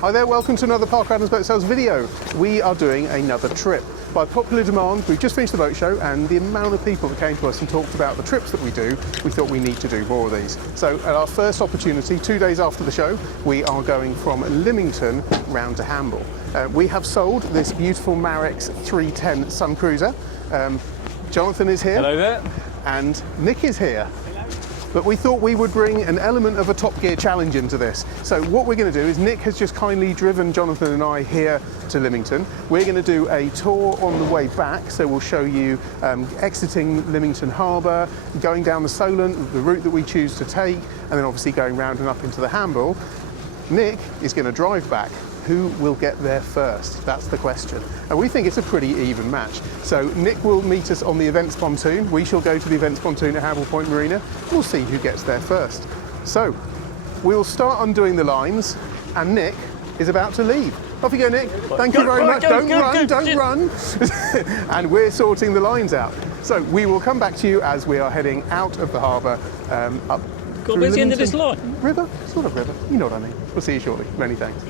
Hi there, welcome to another Park Adams Boat Sales video. We are doing another trip. By popular demand, we've just finished the boat show, and the amount of people that came to us and talked about the trips that we do, we thought we need to do more of these. So at our first opportunity, 2 days after the show, we are going from Lymington round to Hamble. We have sold this beautiful Marex 310 Sun Cruiser. Jonathan is here. Hello there. And Nick is here. But we thought we would bring an element of a Top Gear challenge into this. So what we're going to do is Nick has just kindly driven Jonathan and I here to Lymington. We're going to do a tour on the way back, so we'll show you exiting Lymington Harbour, going down the Solent, the route that we choose to take, and then obviously going round and up into the Hamble. Nick is going to drive back. Who will get there first? That's the question. And we think it's a pretty even match. So Nick will meet us on the events pontoon. We shall go to the events pontoon at Hamble Point Marina. We'll see who gets there first. So we'll start undoing the lines, and Nick is about to leave. Off you go, Nick. Thank you very much. Don't run. And we're sorting the lines out. So we will come back to you as we are heading out of the harbour up. God, where's the end of this line? River? Sort of river. You know what I mean. We'll see you shortly. Many thanks.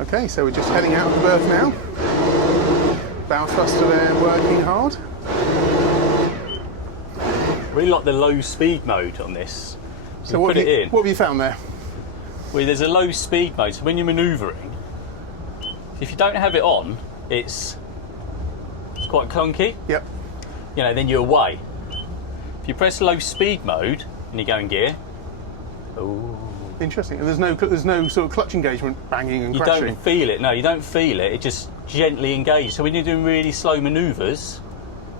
Okay, so we're just heading out of the berth now. Bow thruster there working hard. Really like the low speed mode on this. So what have you found there? Well, there's a low speed mode, so when you're manoeuvring, if you don't have it on, it's quite clunky. Yep. You know, then you're away. If you press low speed mode and you go in gear, ooh. Interesting. And there's no sort of clutch engagement banging and crashing. You don't feel it. No, you don't feel it. It just gently engages. So when you're doing really slow manoeuvres,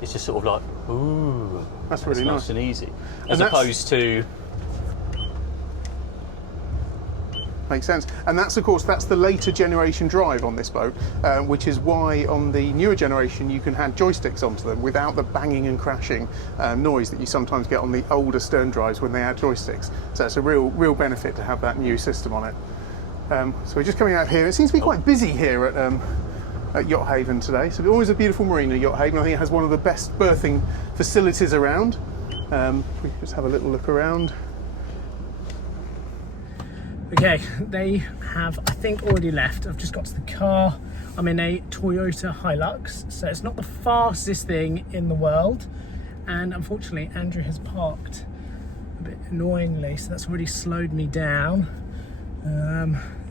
it's just sort of like, ooh, that's really nice and easy, as opposed to. Makes sense. And that's, of course, that's the later generation drive on this boat, which is why on the newer generation you can add joysticks onto them without the banging and crashing noise that you sometimes get on the older stern drives when they add joysticks. So it's a real benefit to have that new system on it. So we're just coming out here. It seems to be quite busy here at Yacht Haven today. So always a beautiful marina, Yacht Haven. I think it has one of the best berthing facilities around. We can just have a little look around. Okay, they have, I think, already left. I've just got to the car. I'm in a Toyota Hilux, so it's not the fastest thing in the world. And unfortunately, Andrew has parked a bit annoyingly, so that's really slowed me down.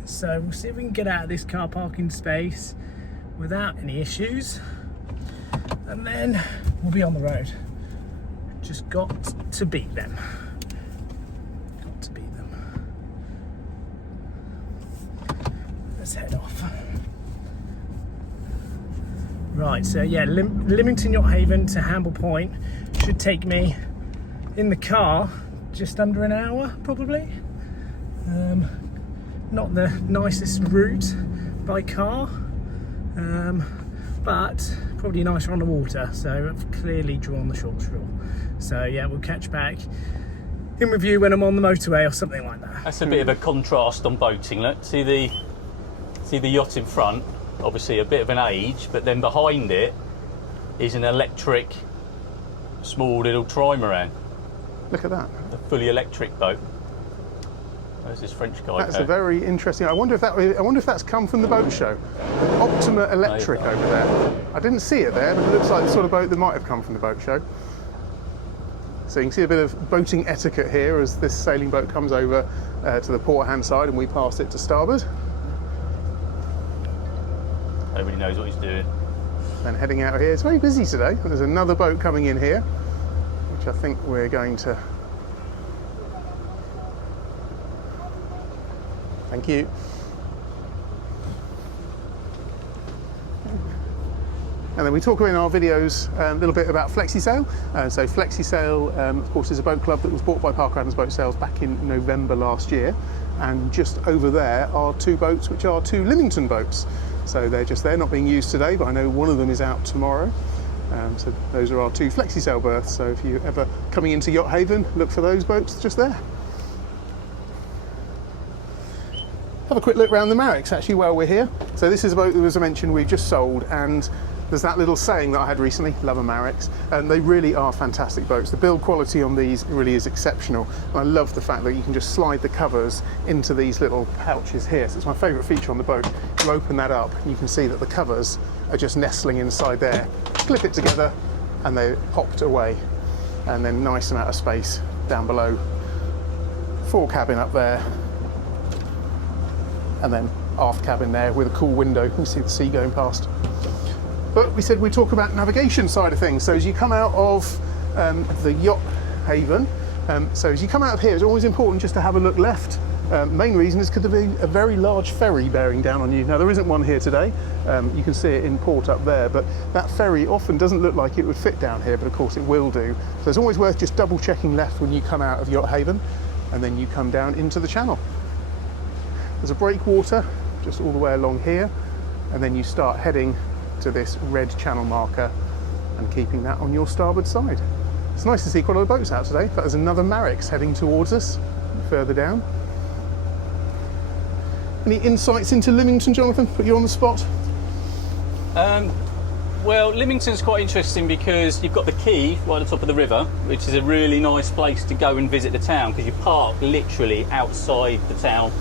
So we'll see if we can get out of this car parking space without any issues. And then we'll be on the road. Just got to beat them. Let's head off. Right, so yeah, Lymington Yacht Haven to Hamble Point should take me in the car just under an hour, probably. Not the nicest route by car, but probably nicer on the water, so I've clearly drawn the short straw. So yeah, we'll catch back in review when I'm on the motorway or something like that. That's a bit of a contrast on boating. Look, see the yacht in front, obviously a bit of an age, but then behind it is an electric, small little trimaran. Look at that. A fully electric boat. There's this French guy. That's a very interesting. I wonder if that's come from the boat show. Optima Electric over there. I didn't see it there, but it looks like the sort of boat that might have come from the boat show. So you can see a bit of boating etiquette here as this sailing boat comes over to the port hand side and we pass it to starboard. Everybody knows what he's doing. Then heading out of here. It's very busy today. There's another boat coming in here, which I think we're going to. Thank you. And then we talk in our videos a little bit about FlexiSail. So FlexiSail, of course, is a boat club that was bought by Park Adams Boat Sales back in November last year. And just over there are two boats, which are two Lymington boats. So they're just there, not being used today, but I know one of them is out tomorrow. So those are our two FlexiSail berths. So if you're ever coming into Yacht Haven, look for those boats just there. Have a quick look around the Marax actually while we're here. So this is a boat that, as I mentioned, we've just sold, and There's that little saying that I had recently, love a Marex, and they really are fantastic boats. The build quality on these really is exceptional, and I love the fact that you can just slide the covers into these little pouches here. So it's my favourite feature on the boat. You open that up and you can see that the covers are just nestling inside there. Clip it together and they're popped away, and then nice amount of space down below. Fore cabin up there, and then aft cabin there with a cool window. You can see the sea going past. But we said we'd talk about navigation side of things. So as you come out of the yacht haven, so as you come out of here, it's always important just to have a look left. Main reason is because there be a very large ferry bearing down on you. Now there isn't one here today. You can see it in port up there, but that ferry often doesn't look like it would fit down here, but of course it will do. So it's always worth just double checking left when you come out of yacht haven, and then you come down into the channel. There's a breakwater just all the way along here, and then you start heading to this red channel marker and keeping that on your starboard side. It's nice to see quite a lot of boats out today, but there's another Marex heading towards us further down. Any insights into Lymington, Jonathan? Put you on the spot? Well, Lymington's quite interesting because you've got the quay right at the top of the river, which is a really nice place to go and visit the town, because you park literally outside the town.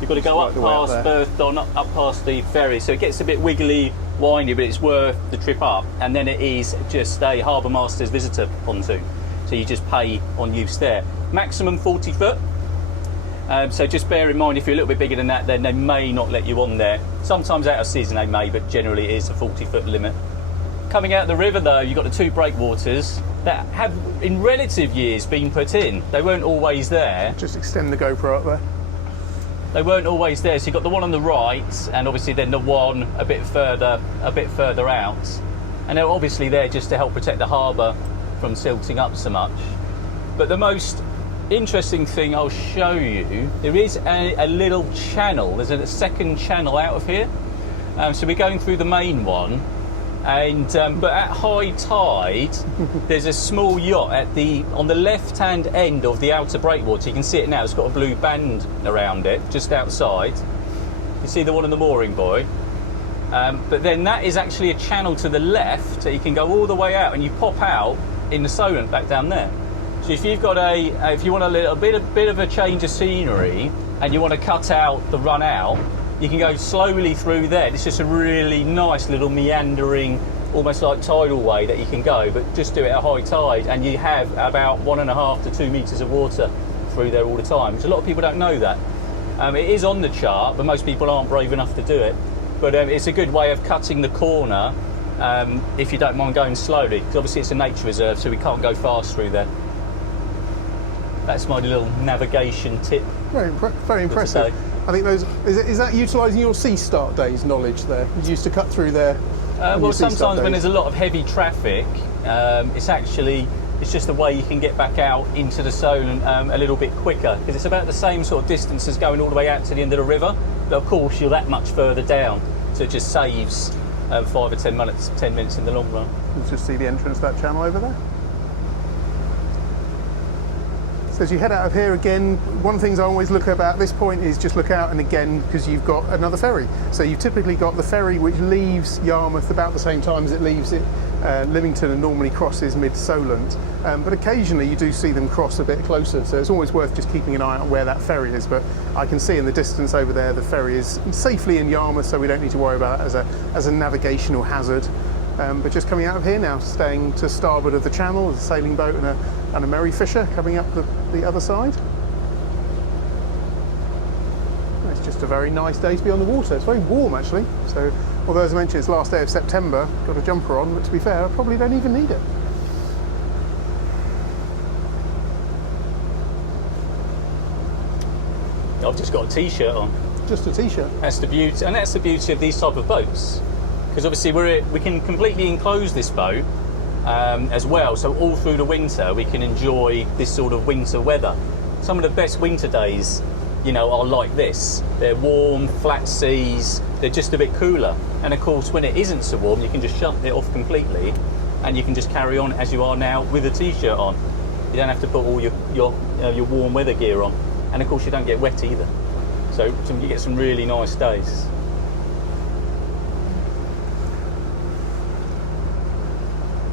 You've got to go up past Berthdon, up past the ferry, so it gets a bit wiggly, windy, but it's worth the trip up. And then it is just a Harbour Master's visitor pontoon, so you just pay on use there. Maximum 40 foot. So just bear in mind, if you're a little bit bigger than that, then they may not let you on there. Sometimes out of season they may, but generally it is a 40 foot limit. Coming out of the river though, you've got the two breakwaters that have in relative years been put in. They weren't always there. Just extend the GoPro up there. They weren't always there, so you've got the one on the right, and obviously then the one a bit further out. And they're obviously there just to help protect the harbour from silting up so much. But the most interesting thing I'll show you, there is a little channel. There's a second channel out of here. So we're going through the main one, and but at high tide, there's a small yacht on the left-hand end of the outer breakwater. You can see it now. It's got a blue band around it, just outside. You see the one on the mooring buoy. But then that is actually a channel to the left, so you can go all the way out, and you pop out in the Solent back down there. So if you've got if you want a little bit of a change of scenery, and you want to cut out the run out, you can go slowly through there. It's just a really nice little meandering, almost like tidal way that you can go, but just do it at high tide, and you have about 1.5 to 2 metres of water through there all the time, which a lot of people don't know that. It is on the chart, but most people aren't brave enough to do it. But it's a good way of cutting the corner if you don't mind going slowly, because obviously it's a nature reserve, so we can't go fast through there. That's my little navigation tip. Very impressive. I think is that utilising your sea start days knowledge there? You used to cut through there. Well, sometimes when there's a lot of heavy traffic, it's just a way you can get back out into the Solent a little bit quicker, because it's about the same sort of distance as going all the way out to the end of the river. But of course, you're that much further down, so it just saves 5 or 10 minutes in the long run. You just see the entrance to that channel over there. So as you head out of here again, one of the things I always look about this point is just look out and again, because you've got another ferry. So you've typically got the ferry which leaves Yarmouth about the same time as it leaves Lymington, and normally crosses mid-Solent. But occasionally you do see them cross a bit closer, so it's always worth just keeping an eye on where that ferry is. But I can see in the distance over there the ferry is safely in Yarmouth, so we don't need to worry about it as a navigational hazard. But just coming out of here now, staying to starboard of the channel, there's a sailing boat and a merry fisher coming up the other side. It's just a very nice day to be on the water. It's very warm actually. So although as I mentioned it's last day of September, got a jumper on, but to be fair I probably don't even need it. I've just got a t-shirt on. Just a t-shirt. That's the beauty, and that's the beauty of these type of boats. Because obviously we can completely enclose this boat as well, so all through the winter we can enjoy this sort of winter weather. Some of the best winter days, are like this. They're warm, flat seas, they're just a bit cooler. And of course when it isn't so warm, you can just shut it off completely, and you can just carry on as you are now with a t-shirt on. You don't have to put all your warm weather gear on, and of course you don't get wet either. So you get some really nice days.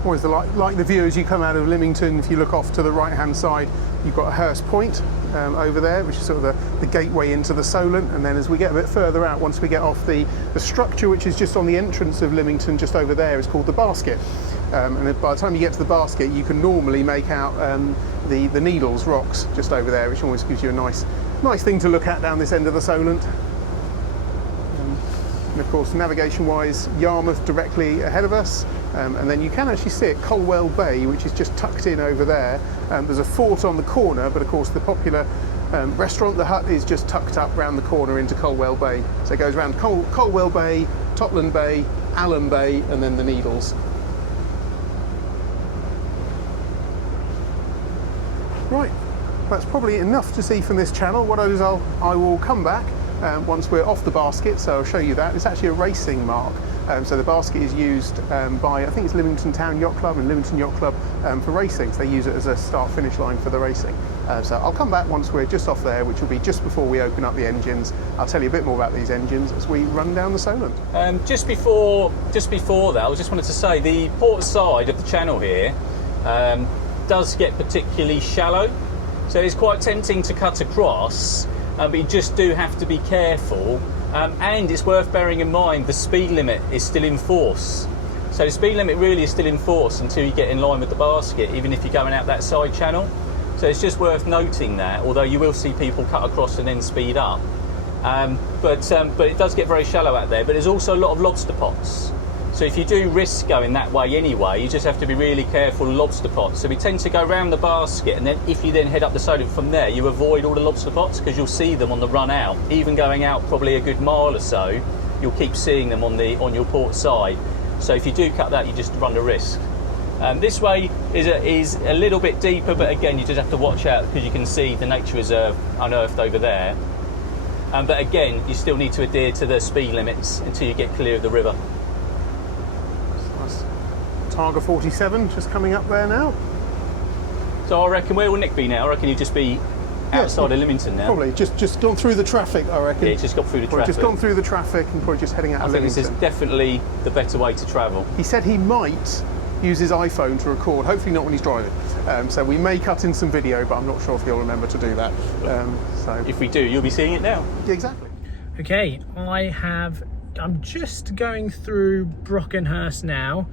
always like the view as you come out of Lymington. If you look off to the right hand side, you've got a Hurst Point over there, which is sort of the gateway into the Solent. And then as we get a bit further out, once we get off the structure which is just on the entrance of Lymington, just over there, is called the Basket. And by the time you get to the Basket, you can normally make out the Needles rocks just over there, which always gives you a nice thing to look at down this end of the Solent. And of course, navigation-wise, Yarmouth directly ahead of us. And then you can actually see it, Colwell Bay, which is just tucked in over there. There's a fort on the corner, but of course the popular restaurant, the Hut, is just tucked up round the corner into Colwell Bay. So it goes around Colwell Bay, Totland Bay, Allen Bay, and then the Needles. Right, that's probably enough to see from this channel. What I'll do is I will come back once we're off the Basket, so I'll show you that. It's actually a racing mark. So the Basket is used by, I think it's Lymington Town Yacht Club and Lymington Yacht Club for racing. So they use it as a start-finish line for the racing. So I'll come back once we're just off there, which will be just before we open up the engines. I'll tell you a bit more about these engines as we run down the Solent. Just before that, I just wanted to say the port side of the channel here does get particularly shallow. So it's quite tempting to cut across, but you just do have to be careful. And it's worth bearing in mind the speed limit is still in force. So the speed limit really is still in force until you get in line with the Basket, even if you're going out that side channel. So it's just worth noting that, although you will see people cut across and then speed up. But it does get very shallow out there, but there's also a lot of lobster pots. So if you do risk going that way anyway, you just have to be really careful of lobster pots. So we tend to go around the Basket, and then if you then head up the Solent from there, you avoid all the lobster pots because you'll see them on the run out. Even going out probably a good mile or so, you'll keep seeing them on your port side. So if you do cut that, you just run the risk. This way is a little bit deeper, but again, you just have to watch out because you can see the nature reserve unearthed over there. But again, you still need to adhere to the speed limits until you get clear of the river. Targa 47 just coming up there now. So I reckon, where will Nick be now? I reckon he'd just be outside of Lymington now. Probably just gone through the traffic, I reckon. Yeah, just got through the traffic. Just gone through the traffic and probably just heading out of Lymington. I think this is definitely the better way to travel. He said he might use his iPhone to record, hopefully not when he's driving. So we may cut in some video, but I'm not sure if he'll remember to do that. So if we do, you'll be seeing it now. Yeah, exactly. Okay, I'm just going through Brockenhurst now.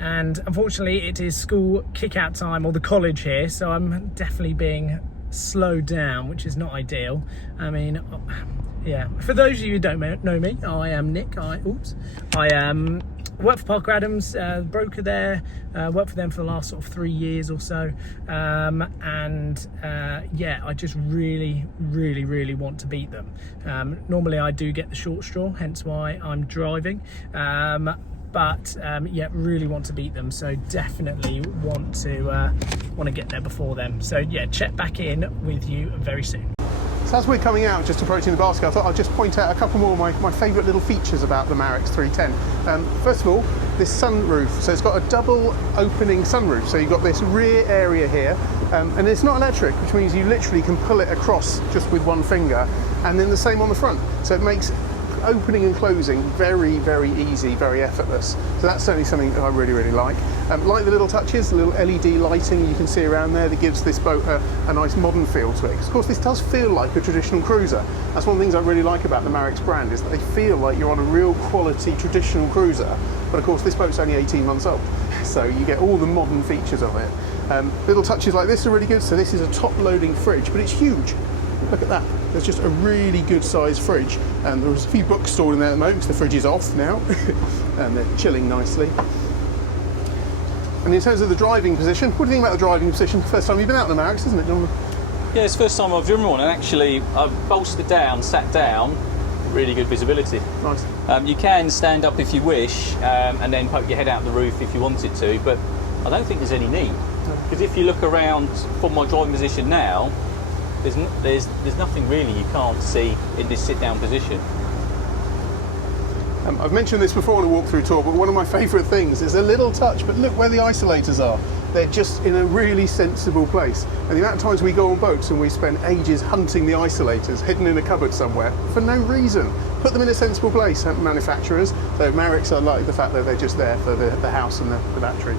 And unfortunately it is school kick-out time, or the college here, so I'm definitely being slowed down, which is not ideal. I mean, yeah, for those of you who don't know me, I am Nick. I work for Parker Adams, broker there, worked for them for the last sort of 3 years or so. Yeah, I just really want to beat them. Normally I do get the short straw, hence why I'm driving. Yeah, really want to beat them, so definitely want to get there before them. So yeah, check back in with you very soon. So as we're coming out, just approaching the Basket, I thought I'd just point out a couple more of my favourite little features about the Marex 310. First of all, this sunroof. So it's got a double opening sunroof. So you've got this rear area here, and it's not electric, which means you literally can pull it across just with one finger, and then the same on the front. So it makes opening and closing very easy, very effortless. So that's certainly something that I really like. Like the little touches, the little LED lighting you can see around there that gives this boat a nice modern feel to it. Of course, this does feel like a traditional cruiser. That's one of the things I really like about the Marex brand, is that they feel like you're on a real quality traditional cruiser. But of course, this boat's only 18 months old, so you get all the modern features of it. Little touches like this are really good. So this is a top-loading fridge, but it's huge. Look at that. There's just a really good sized fridge, and there's a few books stored in there at the moment because the fridge is off now and they're chilling nicely. And in terms of the driving position, what do you think about the driving position? First time you've been out in the Marax, isn't it, Jonathan? Yeah, it's the first time I've driven one, and actually I've bolstered down, sat down, really good visibility. Nice. You can stand up if you wish, and then poke your head out the roof if you wanted to, but I don't think there's any need. Because if you look around from my driving position now, there's nothing really you can't see in this sit-down position. I've mentioned this before on a walkthrough tour, but one of my favourite things is a little touch, but look where the isolators are. They're just in a really sensible place. And the amount of times we go on boats and we spend ages hunting the isolators, hidden in a cupboard somewhere, for no reason. Put them in a sensible place, manufacturers. So Marex, I like the fact that they're just there for the house and the battery.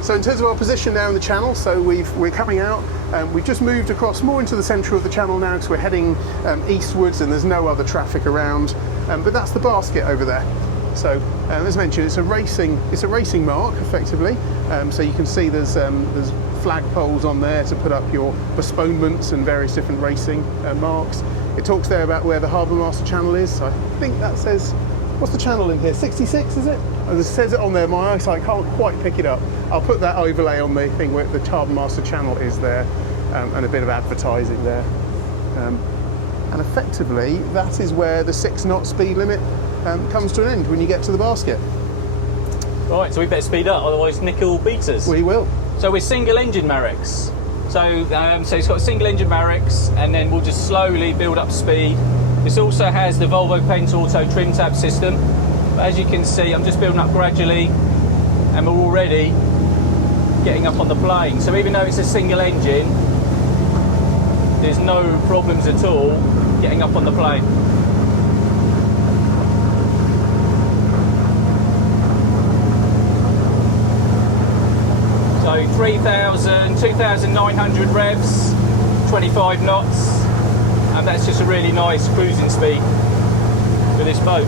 So in terms of our position now in the channel, so we're coming out, we've just moved across more into the centre of the channel now because we're heading eastwards and there's no other traffic around. But that's the basket over there. So as mentioned, it's a racing mark effectively. So you can see there's flag poles on there to put up your postponements and various different racing marks. It talks there about where the Harbour Master channel is. So I think that says, what's the channel in here? 66, is it? Oh, it says it on there. My eyesight can't quite pick it up. I'll put that overlay on the thing where the Harbour Master channel is there, and a bit of advertising there. And effectively, that is where the 6-knot speed limit comes to an end when you get to the basket. Right, so we better speed up, otherwise Nick will beat us. We will. So we're single engine Marax. So it's got a single engine Marax, and then we'll just slowly build up speed. This also has the Volvo Paint Auto trim tab system. But as you can see, I'm just building up gradually, and we're already getting up on the plane. So even though it's a single engine, there's no problems at all getting up on the plane. So 2,900 revs, 25 knots, and that's just a really nice cruising speed for this boat.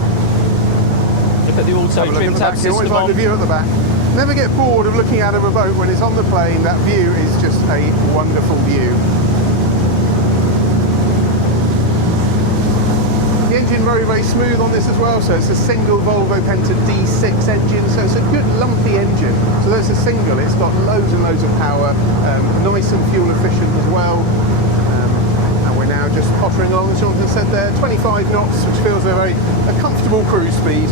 Look at the auto trim tab system. Always like the view at the back. Never get bored of looking out of a boat when it's on the plane. That view is just a wonderful view. The engine very smooth on this as well, so it's a single Volvo Penta D6 engine, so it's a good lumpy engine. So there's a single, it's got loads and loads of power, nice and fuel efficient as well. And we're now just pottering along, as Jonathan said there, 25 knots, which feels a comfortable cruise speed.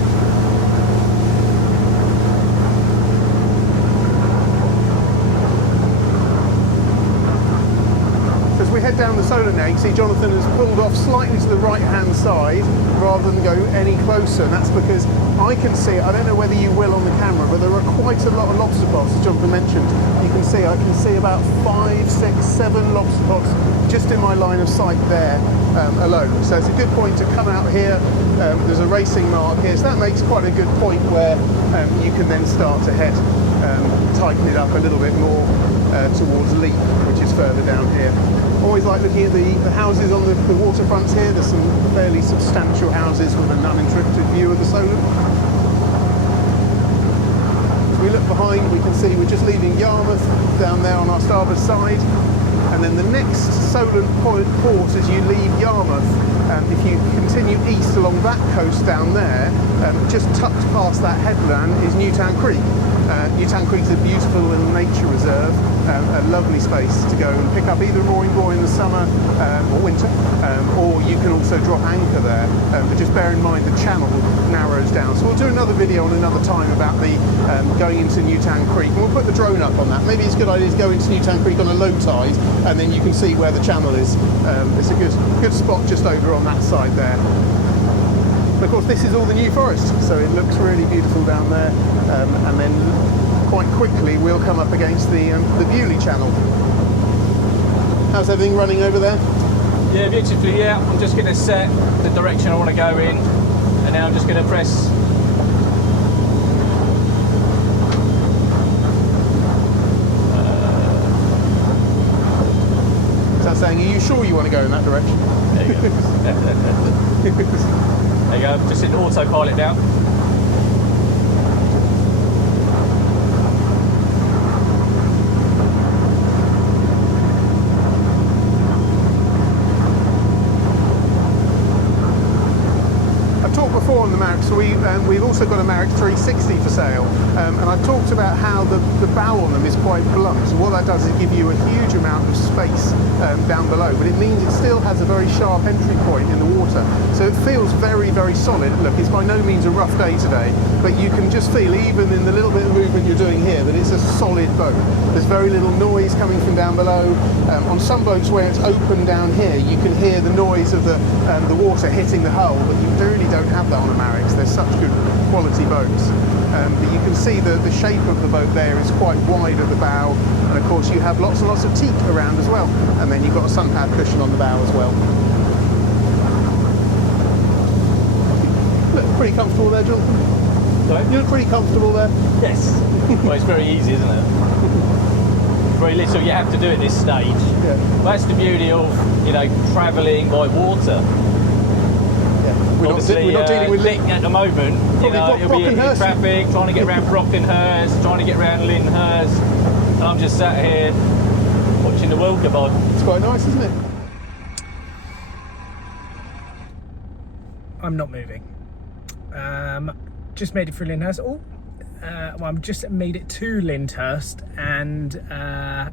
We head down the Solent now. You can see Jonathan has pulled off slightly to the right-hand side rather than go any closer, and that's because I can see, I don't know whether you will on the camera, but there are quite a lot of lobster pots, as Jonathan mentioned. You can see, I can see about 5, 6, 7 lobster pots just in my line of sight there alone. So it's a good point to come out here. There's a racing mark here, so that makes quite a good point where you can then start to head, tighten it up a little bit more towards Leap, which is further down here. Always like looking at the houses on the waterfronts here. There's some fairly substantial houses with an uninterrupted view of the Solent. As we look behind, we can see we're just leaving Yarmouth down there on our starboard side. And then the next Solent port as you leave Yarmouth, if you continue east along that coast down there, just tucked past that headland is Newtown Creek. Newtown Creek is a beautiful little nature reserve, a lovely space to go and pick up either a mooring buoy in the summer or winter, or you can also drop anchor there, but just bear in mind the channel narrows down. So we'll do another video on another time about the going into Newtown Creek, and we'll put the drone up on that. Maybe it's a good idea to go into Newtown Creek on a low tide, and then you can see where the channel is. It's a good spot just over on that side there. Of course, this is all the New Forest, so it looks really beautiful down there, and then quite quickly we'll come up against the Bewley Channel. How's everything running over there? Yeah, beautifully, yeah. I'm just going to set the direction I want to go in, and then I'm just going to press. Is that saying, are you sure you want to go in that direction? There you go. There you go, just hit autopilot now. I've talked before on the Marax, so we've also got a Marex 360 for sale, and I talked about how the bow on them is quite blunt. So what that does is give you a huge amount of space down below, but it means it still has a very sharp entry point in the water. So it feels very, very solid. Look, it's by no means a rough day today, but you can just feel, even in the little bit of movement you're doing here, that it's a solid boat. There's very little noise coming from down below. On some boats where it's open down here, you can hear the noise of the water hitting the hull, but you really don't have that on a Marex. They're such good quality boats. But you can see the shape of the boat there is quite wide at the bow, and of course you have lots and lots of teak around as well, and then you've got a sun pad cushion on the bow as well. Look pretty comfortable there, Jonathan. Sorry? You look pretty comfortable there. Yes. Well, it's very easy, isn't it? Very little you have to do at this stage. Yeah. Well, that's the beauty of, you know, travelling by water. Yeah. We're not dealing with Lick at the moment. You know, you'll be in traffic, trying to get around Brockenhurst, trying to get around Lyndhurst, and I'm just sat here watching the world go by. It's quite nice, isn't it? I'm not moving. Just made it through Lyndhurst. Well, I've just made it to Lyndhurst, and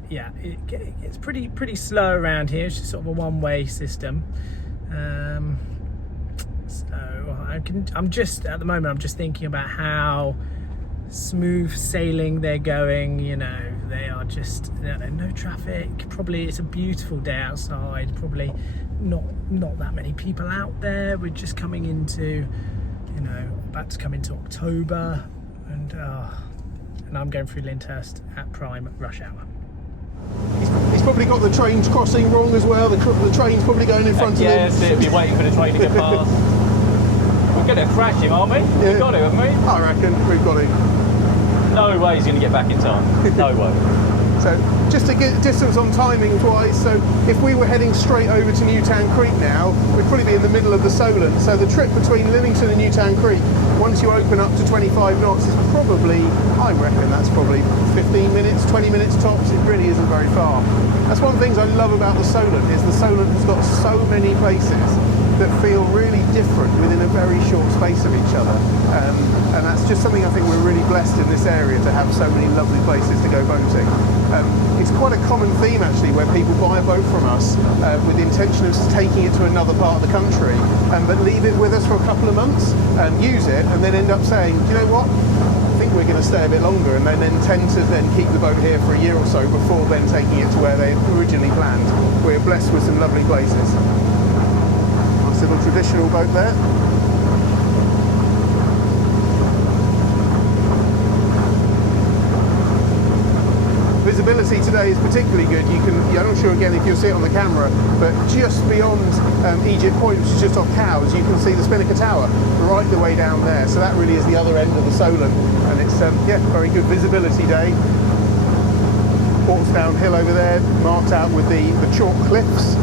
yeah, it's pretty slow around here. It's just sort of a one-way system. So I'm just at the moment, I'm just thinking about how smooth sailing they're going. You know, they are just, you know, no traffic. Probably it's a beautiful day outside. Probably not that many people out there. We're just coming into, you know, about to come into October, and I'm going through Lyndhurst at prime rush hour. He's probably got the trains crossing wrong as well. The train's probably going in front of him. Yes, he'll be waiting for the train to get past. We're going to crash him, aren't we? Yeah. We've got it, haven't we? I reckon we've got him. No way he's going to get back in time. No way. So just to get distance on timing wise, so if we were heading straight over to Newtown Creek now, we'd probably be in the middle of the Solent. So the trip between Lymington and Newtown Creek, once you open up to 25 knots, is probably, I reckon that's probably 15 minutes, 20 minutes tops. It really isn't very far. That's one of the things I love about the Solent, is the Solent has got so many places that feel really different within a very short space of each other. And that's just something I think we're really blessed in this area, to have so many lovely places to go boating. It's quite a common theme actually, where people buy a boat from us with the intention of taking it to another part of the country, but leave it with us for a couple of months, use it, and then end up saying, do you know what? I think we're going to stay a bit longer, and then tend to then keep the boat here for a year or so before then taking it to where they originally planned. We're blessed with some lovely places. Nice little traditional boat there. Visibility today is particularly good. You can, I'm not sure again if you'll see it on the camera, but just beyond Egypt Point, which is just off Cowes, you can see the Spinnaker Tower right the way down there. So that really is the other end of the Solent, and it's yeah, very good visibility day. Port's downhill over there, marked out with the chalk cliffs,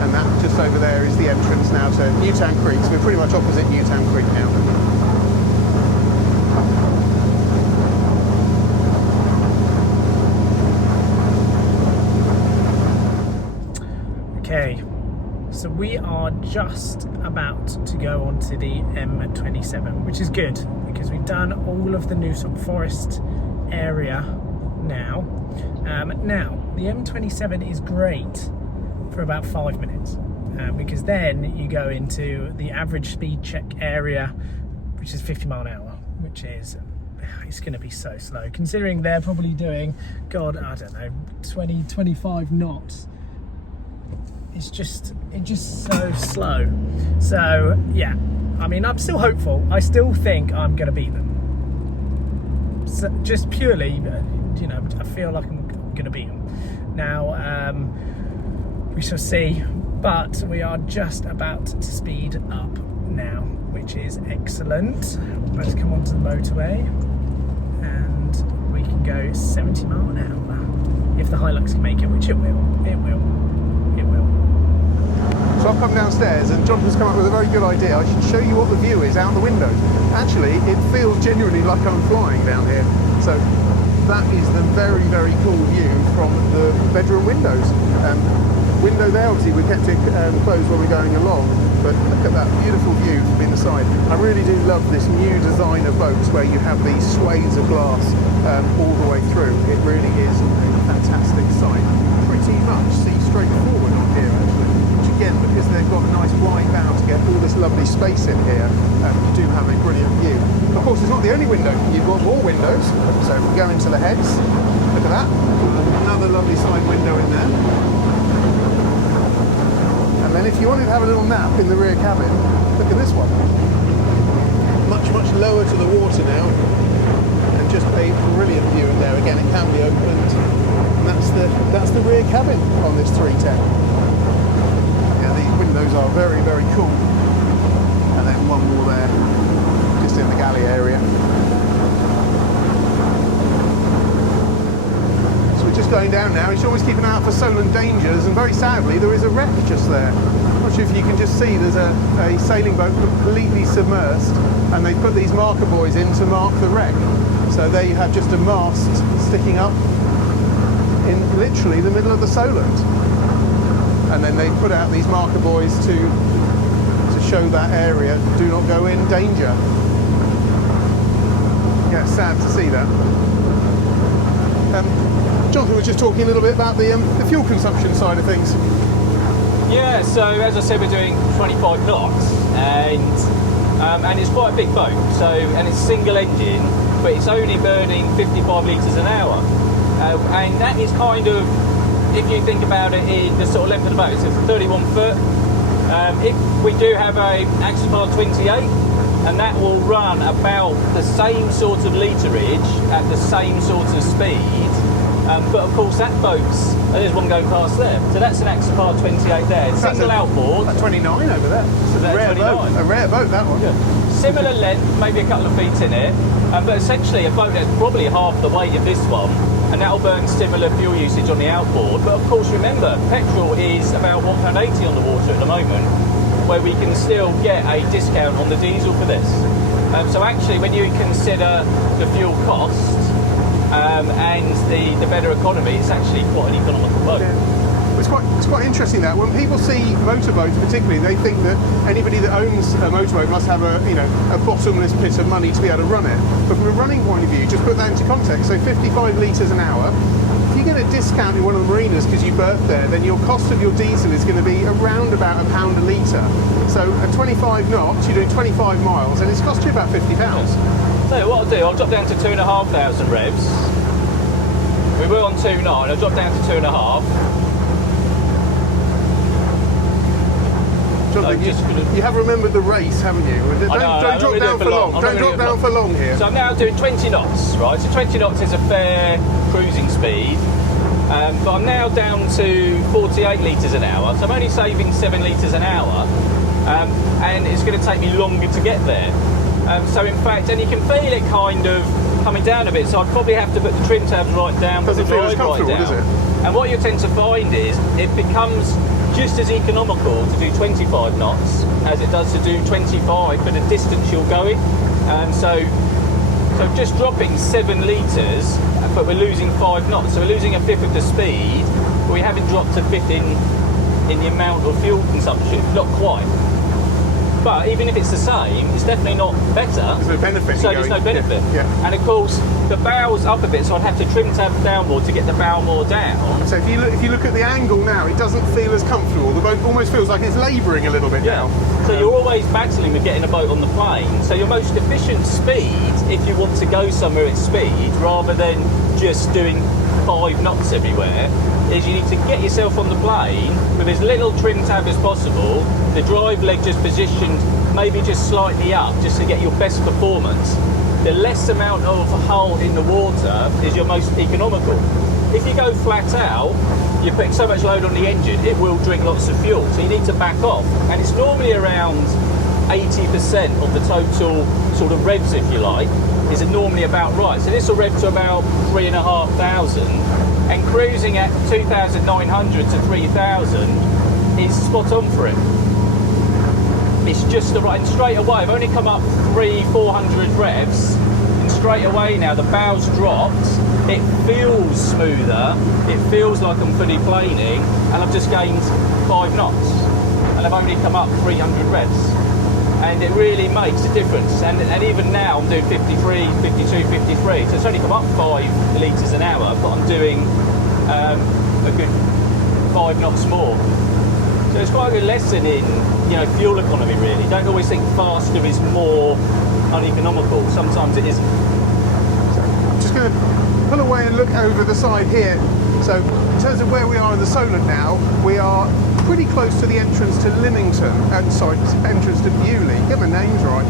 and that just over there is the entrance now to Newtown Creek. So we're pretty much opposite Newtown Creek now. Okay, so we are just about to go onto the M27, which is good because we've done all of the New Salt Forest area now. Now, the M27 is great for about 5 minutes because then you go into the average speed check area, which is 50 mile an hour, which is, it's going to be so slow considering they're probably doing, God, I don't know, 20, 25 knots. It's just so slow. So yeah, I mean, I'm still hopeful. I still think I'm going to beat them. So just purely, you know, I feel like I'm going to beat them. Now, we shall see. But we are just about to speed up now, which is excellent. Let's come onto the motorway, and we can go 70 mile an hour if the Hilux can make it, which it will. It will. So I've come downstairs and Jonathan's come up with a very good idea. I should show you what the view is out the window. Actually, it feels genuinely like I'm flying down here. So that is the very, very cool view from the bedroom windows. Window there, obviously we kept it closed while we're going along, but look at that beautiful view from inside. I really do love this new design of boats where you have these swathes of glass all the way through. It really is a fantastic sight. Pretty much see straight forward on here actually, which again, because they've got a nice wide bow to get all this lovely space in here, you do have a brilliant view. Of course, it's not the only window. You've got more windows. So if we go into the heads, look at that. Another lovely side window in there. And then if you wanted to have a little nap in the rear cabin, look at this one. Much, much lower to the water now. And just a brilliant view in there. Again, it can be opened. And that's the rear cabin on this 310. Yeah, these windows are very, very cool. And then one more there, just in the galley area. Just going down now. You should always keep an eye out for Solent dangers, and very sadly there is a wreck just there. I'm not sure if you can just see there's a sailing boat completely submersed, and they put these marker buoys in to mark the wreck. So there you have just a mast sticking up in literally the middle of the Solent, and then they put out these marker buoys to show that area, do not go in, danger. Yeah, sad to see that. Jonathan was just talking a little bit about the fuel consumption side of things. Yeah, so as I said, we're doing 25 knots, and it's quite a big boat. So, and it's single engine, but it's only burning 55 litres an hour, and that is kind of, if you think about it in the sort of length of the boat, so it's 31 foot. If we do have a axle bar 28, and that will run about the same sort of literage at the same sort of speed. But of course that boat's, there's one going past there, so that's an Axopar 28 there, single outboard. A 29 over there. It's a rare boat. A rare boat, that one. Yeah. Similar length, maybe a couple of feet in it, but essentially a boat that's probably half the weight of this one, and that'll burn similar fuel usage on the outboard. But of course remember, petrol is about £1.80 on the water at the moment, where we can still get a discount on the diesel for this. So actually when you consider the fuel cost, and the better economy, it's actually quite an economical boat. Yeah. It's quite interesting that when people see motorboats particularly, they think that anybody that owns a motorboat must have a bottomless pit of money to be able to run it. But from a running point of view, just put that into context, so 55 litres an hour, if you get a discount in one of the marinas because you berth there, then your cost of your diesel is going to be around about £1 a litre. So at 25 knots, you're doing 25 miles, and it's cost you about £50. So what I'll do, I'll drop down to 2,500 revs. We were on 2.9, I'll drop down to 2.5. You have remembered the race, haven't you? Don't drop down for long. Don't drop down for long here. So I'm now doing 20 knots, right? So 20 knots is a fair cruising speed. But I'm now down to 48 litres an hour. So I'm only saving 7 litres an hour. And it's going to take me longer to get there. So in fact, and you can feel it kind of coming down a bit, so I'd probably have to put the trim tabs right down, put the drive right down. Does it? And what you tend to find is it becomes just as economical to do 25 knots as it does to do 25 for the distance you're going. So just dropping 7 litres, but we're losing 5 knots, so we're losing a fifth of the speed, but we haven't dropped a fifth in the amount of fuel consumption, not quite. But even if it's the same, it's definitely not better. There's no benefit. So there's no benefit. Yeah. And of course, the bow's up a bit, so I'd have to trim tab downboard to get the bow more down. So if you look at the angle now, it doesn't feel as comfortable. The boat almost feels like it's labouring a little bit now. So you're always battling with getting a boat on the plane. So your most efficient speed, if you want to go somewhere at speed, rather than just doing 5 knots everywhere, is you need to get yourself on the plane with as little trim tab as possible, the drive leg just positioned maybe just slightly up, just to get your best performance. The less amount of hull in the water is your most economical. If you go flat out, you're putting so much load on the engine, it will drink lots of fuel, so you need to back off. And it's normally around 80% of the total sort of revs, if you like, is normally about right. So this will rev to about 3,500, and cruising at 2,900 to 3,000 is spot on for it. It's just the right, and straight away, I've only come up 300-400 revs, and straight away now the bow's dropped, it feels smoother, it feels like I'm fully planing, and I've just gained 5 knots. and I've only come up 300 revs. And it really makes a difference. And even now I'm doing 53, 52, 53. So it's only come up 5 litres an hour, but I'm doing a good 5 knots more. So it's quite a good lesson in, you know, fuel economy really. Don't always think faster is more uneconomical. Sometimes it isn't. So I'm just going to pull away and look over the side here. So in terms of where we are in the Solent now, we are pretty close to the entrance to Lymington, entrance to Bewley, get my names right.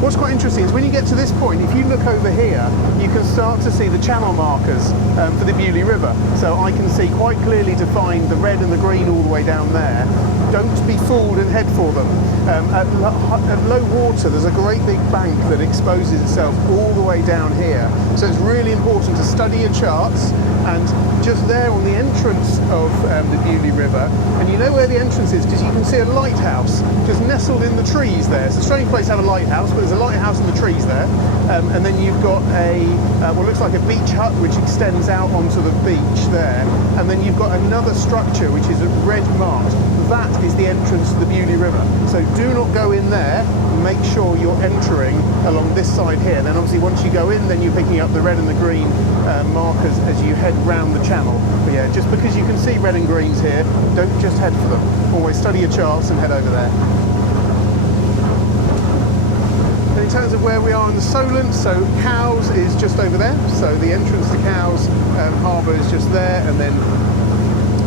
What's quite interesting is when you get to this point, if you look over here, you can start to see the channel markers for the Bewley River. So I can see quite clearly defined the red and the green all the way down there. Don't be fooled and head for them. At low water, there's a great big bank that exposes itself all the way down here. So it's really important to study your charts, and just there on the entrance of the Bewley River, and you know where the entrance is because you can see a lighthouse just nestled in the trees there. It's a strange place to have a lighthouse, but there's a lighthouse in the trees there. And then you've got a, what looks like a beach hut which extends out onto the beach there. And then you've got another structure which is red marked. That is the entrance to the Bewley River. So do not go in there. Make sure you're entering along this side here. Then obviously once you go in, then you're picking up the red and the green markers as you head round the channel. But yeah, just because you can see red and greens here, don't just head for them. Always study your charts and head over there. And in terms of where we are in the Solent, so Cowes is just over there. So the entrance to Cowes Harbour is just there, and then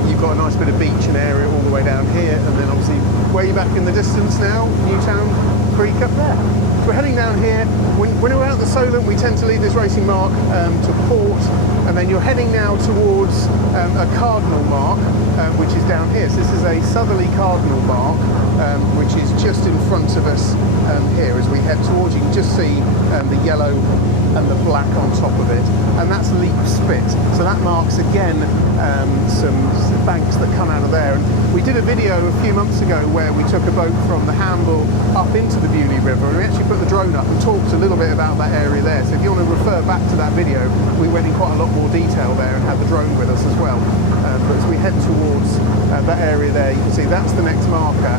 you've got a nice bit of beach and area all the way down here, and then obviously way back in the distance now, Newtown Creek up there. So we're heading down here. When we're out the Solent, we tend to leave this racing mark to port, and then you're heading now towards a cardinal mark, which is down here. So this is a southerly cardinal mark, which is just in front of us here as we head towards. You can just see the yellow and the black on top of it, and that's Leap Spit. So that marks again some banks that come out of there. And we did a video a few months ago where we took a boat from the Hamble up into the Bewley River, and we actually put the drone up and talked a little bit about that area there. So if you want to refer back to that video, we went in quite a lot more detail there and had the drone with us as well. But as we head towards that area there, you can see that's the next marker.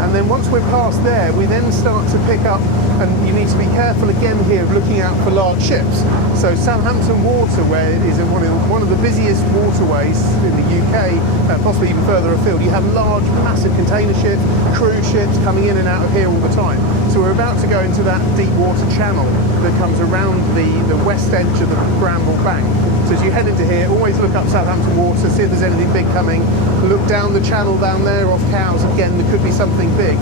And then once we're past there, we then start to pick up, and you need to be careful again here of looking out for large ships. So Southampton Waterway is one of the busiest waterways in the UK, possibly even further afield. You have large, massive container ships, cruise ships coming in and out of here all the time. So we're about to go into that deep water channel that comes around the west edge of the Bramble Bank. So as you head into here, always look up Southampton Water, see if there's anything big coming. Look down the channel down there off Cowes, again there could be something big.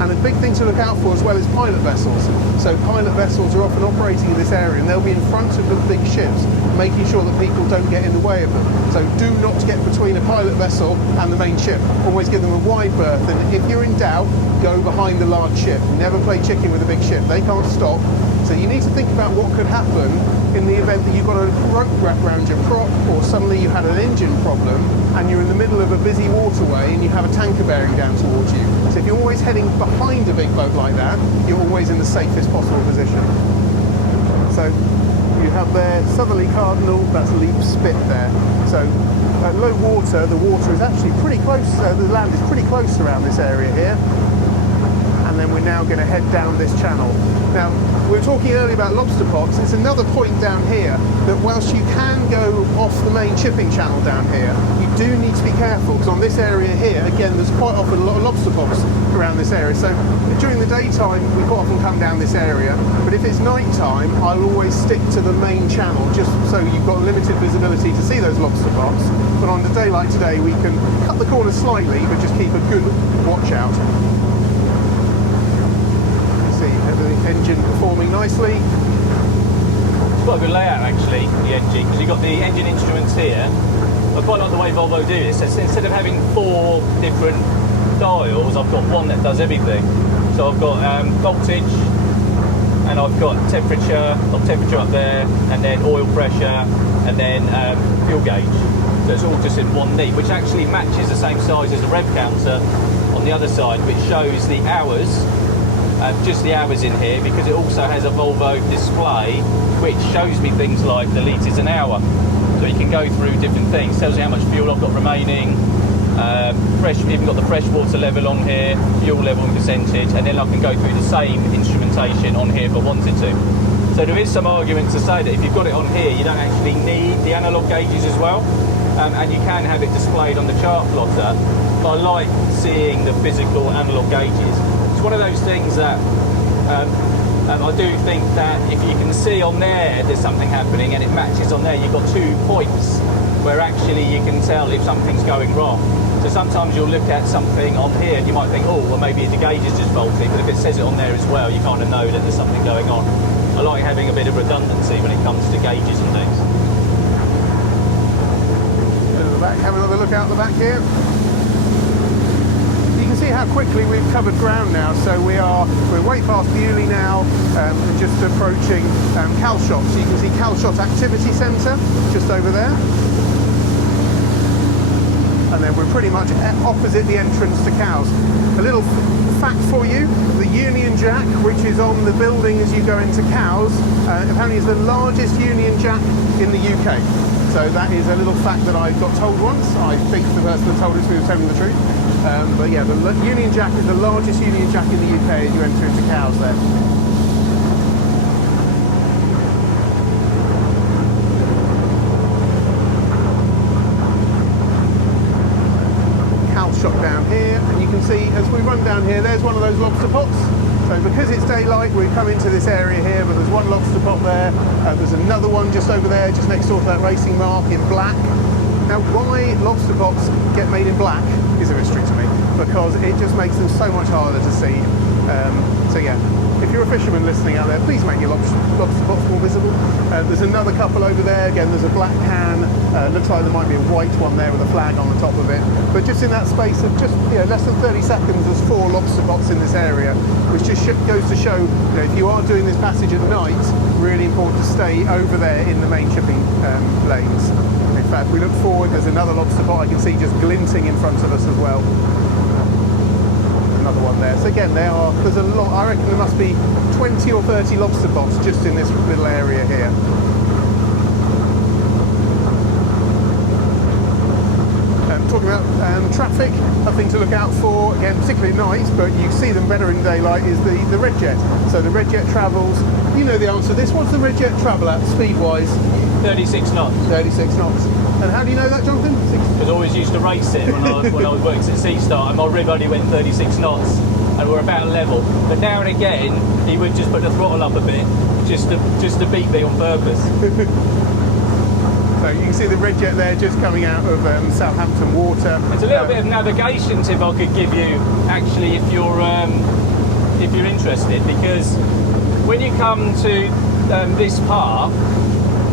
And a big thing to look out for as well is pilot vessels. So pilot vessels are often operating in this area, and they'll be in front of the big ships, making sure that people don't get in the way of them. So do not get between a pilot vessel and the main ship. Always give them a wide berth, and if you're in doubt, go behind the large ship. Never play chicken with a big ship. They can't stop. So you need to think about what could happen in the event that you've got a rope wrapped around your prop, or suddenly you had an engine problem and you're in the middle of a busy waterway and you have a tanker bearing down towards you. So if you're always heading behind a big boat like that, you're always in the safest possible position. So you have there southerly cardinal, that's Leap Spit there. So at low water, the water is actually pretty close, the land is pretty close around this area here. And then we're now going to head down this channel. Now, we were talking earlier about lobster pots. It's another point down here that whilst you can go off the main shipping channel down here, you do need to be careful, because on this area here, again, there's quite often a lot of lobster pots around this area. So during the daytime, we quite often come down this area, but if it's night time, I'll always stick to the main channel, just so you've got limited visibility to see those lobster pots. But on a day like today, we can cut the corner slightly, but just keep a good watch out. The engine performing nicely. It's quite a good layout actually, the engine, because you've got the engine instruments here. I quite like the way Volvo do this. So instead of having 4 different dials, I've got one that does everything. So I've got voltage, and I've got temperature up there, and then oil pressure, and then fuel gauge. So it's all just in one neat, which actually matches the same size as the rev counter on the other side, which shows the hours. Just the hours in here, because it also has a Volvo display which shows me things like the litres an hour, so you can go through different things, tells you how much fuel I've got remaining, Even got the freshwater level on here, fuel level and percentage, and then I can go through the same instrumentation on here if I wanted to. So there is some argument to say that if you've got it on here, you don't actually need the analog gauges as well, and you can have it displayed on the chart plotter. But I like seeing the physical analog gauges. It's one of those things that I do think that if you can see on there's something happening and it matches on there, you've got 2 points where actually you can tell if something's going wrong. So sometimes you'll look at something on here and you might think, oh, well maybe the gauge is just faulty, but if it says it on there as well, you kind of know that there's something going on. I like having a bit of redundancy when it comes to gauges and things. Go to the back, have another look out the back here. You can see how quickly we've covered ground now. So we're way past Bewley now, and just approaching Calshot. So you can see Calshot Activity Centre just over there. And then we're pretty much opposite the entrance to Cowes. A little fact for you, the Union Jack, which is on the building as you go into Cowes, apparently is the largest Union Jack in the UK. So that is a little fact that I got told once. I think the person that told us was telling the truth. But yeah, the Union Jack is the largest Union Jack in the UK as you enter into Cowes there. Shot down here, and you can see as we run down here, there's one of those lobster pots. So because it's daylight, we come into this area here, but there's one lobster pot there, there's another one just over there, just next door to that racing mark in black. Now, why lobster pots get made in black is a mystery to me, because it just makes them so much harder to see. So yeah, if you're a fisherman listening out there, please make your lobster pots more visible. There's another couple over there. Again, there's a black can. Looks like there might be a white one there with a flag on the top of it. But just in that space of just less than 30 seconds, there's 4 lobster pots in this area, which just goes to show, if you are doing this passage at night, really important to stay over there in the main shipping lanes. In fact, we look forward, there's another lobster pot I can see just glinting in front of us as well. Another one there. So again, there's a lot. I reckon there must be 20 or 30 lobster pots just in this little area here. Talking about traffic, a thing to look out for, again, particularly at night, but you see them better in daylight, is the Red Jet. So the Red Jet travels, you know the answer to this, what's the Red Jet travel at speed-wise? 36 knots. 36 knots. And how do you know that, Jonathan? Because I always used to race it when I was working at Sea Star, and my rib only went 36 knots, and we're about level. But now and again, he would just put the throttle up a bit, just to beat me on purpose. So you can see the Red Jet there just coming out of Southampton water. It's a little bit of navigation tip I could give you, actually, if you're interested, because when you come to this part,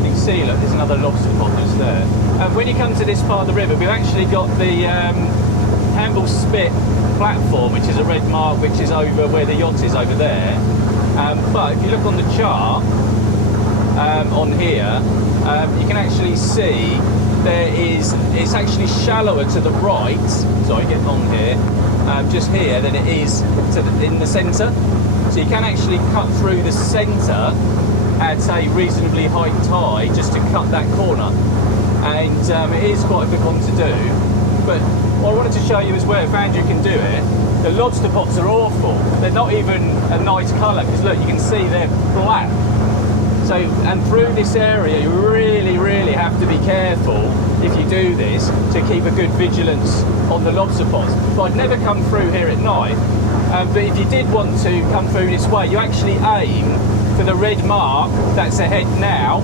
you can see, look, there's another lobster pot just there. When you come to this part of the river, we've actually got the Hamble Spit platform, which is a red mark, which is over where the yacht is over there. But if you look on the chart on here, you can actually see it's actually shallower to the right, sorry, get on here, just here, than it is in the centre. So you can actually cut through the centre at a reasonably high tide just to cut that corner. And it is quite a good one to do. But what I wanted to show you is where Andrew can do it. The lobster pots are awful. They're not even a nice colour, because look, you can see they're black. So, and through this area, you really, really have to be careful if you do this to keep a good vigilance on the lobster pots. But I'd never come through here at night. But if you did want to come through this way, you actually aim for the red mark that's ahead now.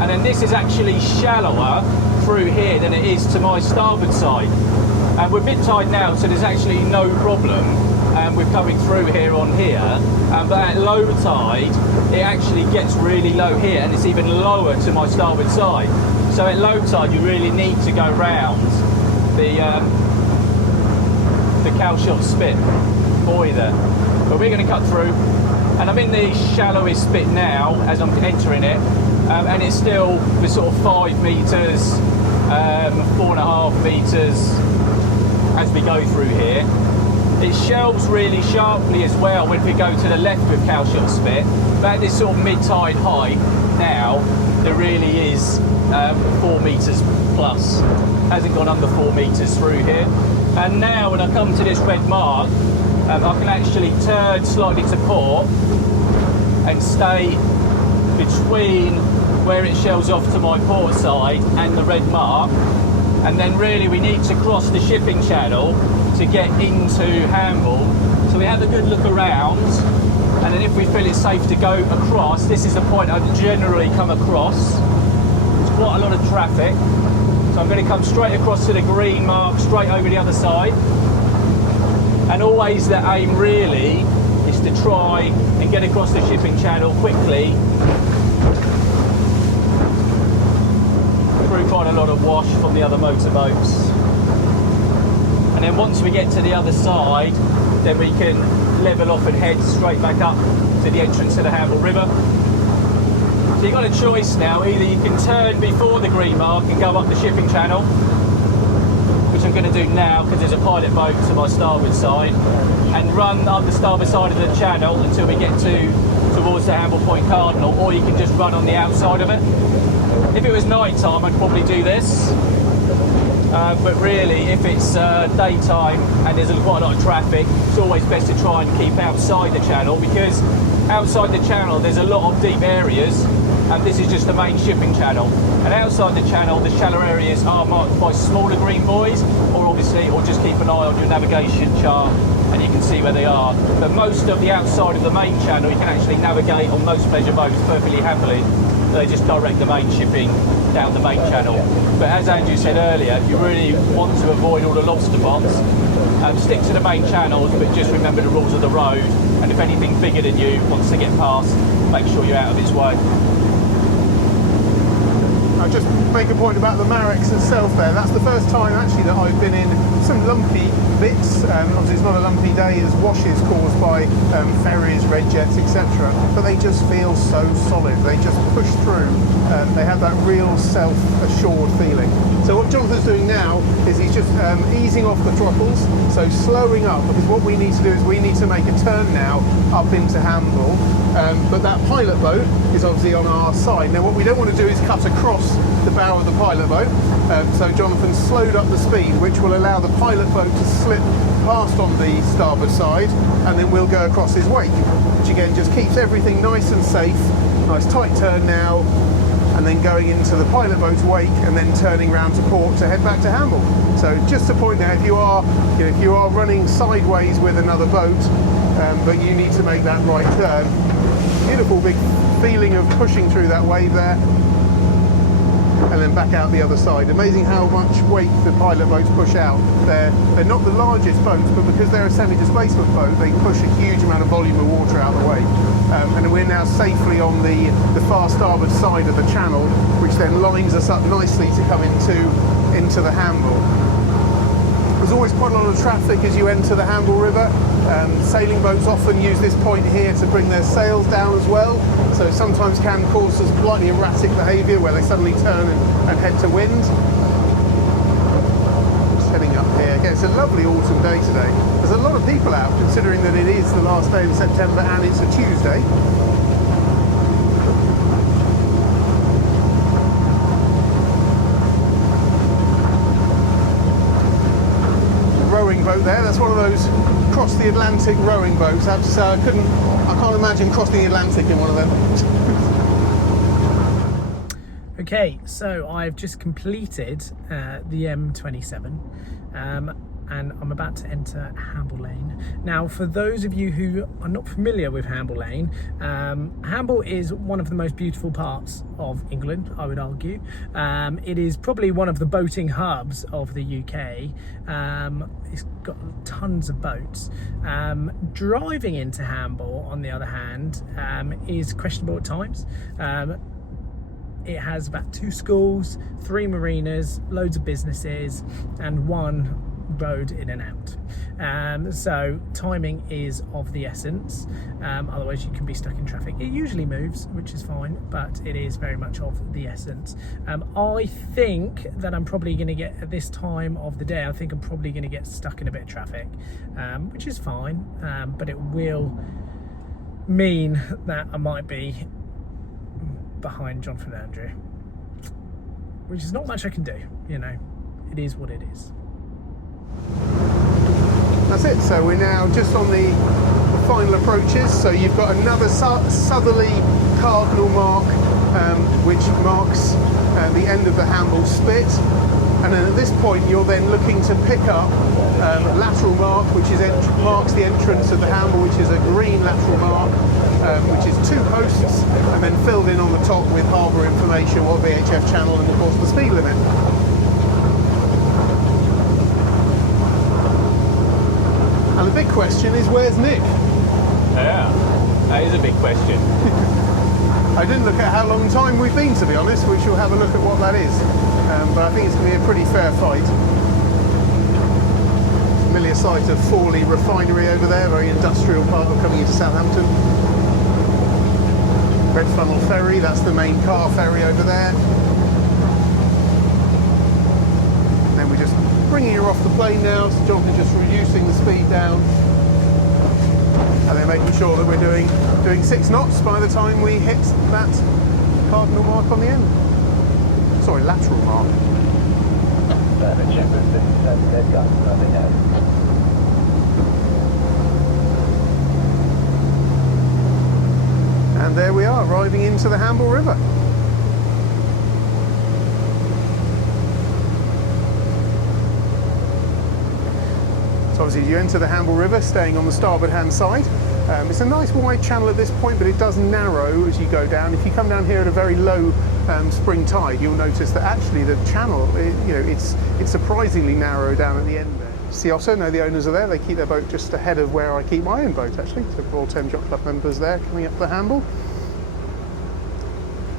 And then this is actually shallower through here than it is to my starboard side. And we're a bit tight now, so there's actually no problem with coming through here on here. But at low tide, it actually gets really low here, and it's even lower to my starboard side. So at low tide, you really need to go round the Calshot Spit buoy there. But we're going to cut through, and I'm in the shallowest bit now as I'm entering it, and it's still the sort of 5 metres, 4.5 metres as we go through here. It shelves really sharply as well when we go to the left with Cowshot Spit. But at this sort of mid-tide height now, there really is 4 metres plus. Hasn't gone under 4 metres through here. And now when I come to this red mark, I can actually turn slightly to port and stay between where it shelves off to my port side and the red mark. And then really we need to cross the shipping channel to get into Hamble. So we have a good look around, and then if we feel it's safe to go across, this is the point I generally come across. There's quite a lot of traffic. So I'm going to come straight across to the green mark, straight over the other side. And always the aim really is to try and get across the shipping channel quickly through quite a lot of wash from the other motorboats. And then once we get to the other side, then we can level off and head straight back up to the entrance to the Hamble River. So you've got a choice now. Either you can turn before the green mark and go up the shipping channel, which I'm going to do now because there's a pilot boat to my starboard side, and run up the starboard side of the channel until we get towards the Hamble Point Cardinal, or you can just run on the outside of it. If it was night time, I'd probably do this. But really, if it's daytime and there's quite a lot of traffic, it's always best to try and keep outside the channel, because outside the channel there's a lot of deep areas, and this is just the main shipping channel. And outside the channel, the shallow areas are marked by smaller green buoys, or just keep an eye on your navigation chart and you can see where they are. But most of the outside of the main channel, you can actually navigate on most pleasure boats perfectly happily. They just direct the main shipping down the main channel. But as Andrew said earlier, if you really want to avoid all the lobster bombs, stick to the main channels, but just remember the rules of the road, and if anything bigger than you wants to get past, make sure you're out of its way. I'll just make a point about the Marax itself there. That's the first time actually that I've been in some lumpy bits. Obviously it's not a lumpy day, there's washes caused by ferries, red jets, etc. But they just feel so solid. They just push through. They have that real self-assured feeling. So what Jonathan's doing now is he's just easing off the throttles, so slowing up, because what we need to do is we need to make a turn now up into Hamble. But that pilot boat is obviously on our side. Now what we don't want to do is cut across the bow of the pilot boat, so Jonathan slowed up the speed, which will allow the pilot boat to slip past on the starboard side, and then we'll go across his wake, which again just keeps everything nice and safe. Nice tight turn now, and then going into the pilot boat's wake, and then turning round to port to head back to Hamble. So just to point out, if you are running sideways with another boat, but you need to make that right turn, beautiful big feeling of pushing through that wave there, and then back out the other side. Amazing how much weight the pilot boats push out. They're not the largest boats, but because they're a semi-displacement boat, they push a huge amount of volume of water out of the way. And we're now safely on the far starboard side of the channel, which then lines us up nicely to come into the Hamble. There's always quite a lot of traffic as you enter the Hamble River. Sailing boats often use this point here to bring their sails down as well, so sometimes can cause some slightly erratic behaviour where they suddenly turn and head to wind. Just heading up here. Again, it's a lovely autumn day today. There's a lot of people out, considering that it is the last day of September and it's a Tuesday. Rowing boat there, that's one of those cross the Atlantic rowing boats. I can't imagine crossing the Atlantic in one of them. Okay, so I've just completed the M27 and I'm about to enter Hamble Lane. Now, for those of you who are not familiar with Hamble Lane, Hamble is one of the most beautiful parts of England, I would argue. It is probably one of the boating hubs of the UK. It's got tons of boats. Driving into Hamble, on the other hand, is questionable at times. It has about 2 schools, 3 marinas, loads of businesses, and one road in and out. So timing is of the essence, otherwise you can be stuck in traffic. It usually moves, which is fine, but it is very much of the essence. I think that I'm probably going to get, at this time of the day, I think I'm probably going to get stuck in a bit of traffic, which is fine, but it will mean that I might be behind Jonathan and Andrew, which is not much I can do, you know. It is what it is. That's it. So we're now just on the final approaches. So you've got another southerly cardinal mark, which marks the end of the Hamble spit. And then at this point, you're then looking to pick up a lateral mark, which is marks the entrance of the Hamble, which is a green lateral mark, which is 2 posts, and then filled in on the top with harbour information, what VHF channel, and of course the speed limit. And the big question is, where's Nick? Yeah, that is a big question. I didn't look at how long time we've been, to be honest. We shall have a look at what that is. But I think it's going to be a pretty fair fight. Familiar sight of Forley Refinery over there, very industrial part of coming into Southampton. Red Funnel Ferry, that's the main car ferry over there. And then we're just bringing her off the plane now, so Jonathan's just reducing the speed down. And then making sure that we're doing 6 knots by the time we hit that cardinal mark on the end. Sorry, lateral mark. And there we are, arriving into the Hamble River. So obviously you enter the Hamble River, staying on the starboard hand side. It's a nice wide channel at this point, but it does narrow as you go down. If you come down here at a very low spring tide, you'll notice that actually the channel, it's surprisingly narrow down at the end there. Sea Otter, no, the owners are there. They keep their boat just ahead of where I keep my own boat, actually. So Royal Thames Yacht Club members there coming up the Hamble.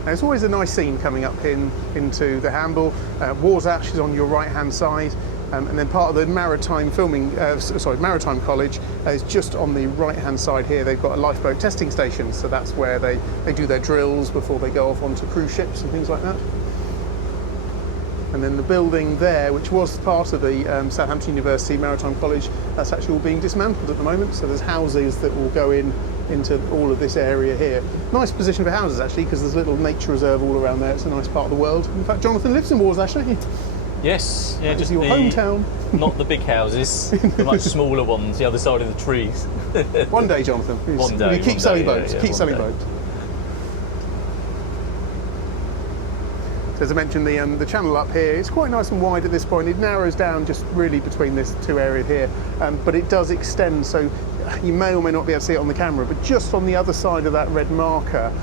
Now, it's always a nice scene coming up into the Hamble. Warsash is on your right-hand side. And then part of the maritime maritime college is just on the right-hand side here. They've got a lifeboat testing station, so that's where they do their drills before they go off onto cruise ships and things like that. And then the building there, which was part of the Southampton University Maritime College, that's actually all being dismantled at the moment. So there's houses that will go into all of this area here. Nice position for houses, actually, because there's a little nature reserve all around there. It's a nice part of the world. In fact, Jonathan lives in Warsash, don't you? Yes, yeah, just your hometown. Not the big houses, the much smaller ones, the other side of the trees. One day, Jonathan. One day. Keep selling boats. Keep selling boats. So as I mentioned, the channel up here is quite nice and wide at this point. It narrows down just really between these 2 areas here, but it does extend. So you may or may not be able to see it on the camera, but just on the other side of that red marker,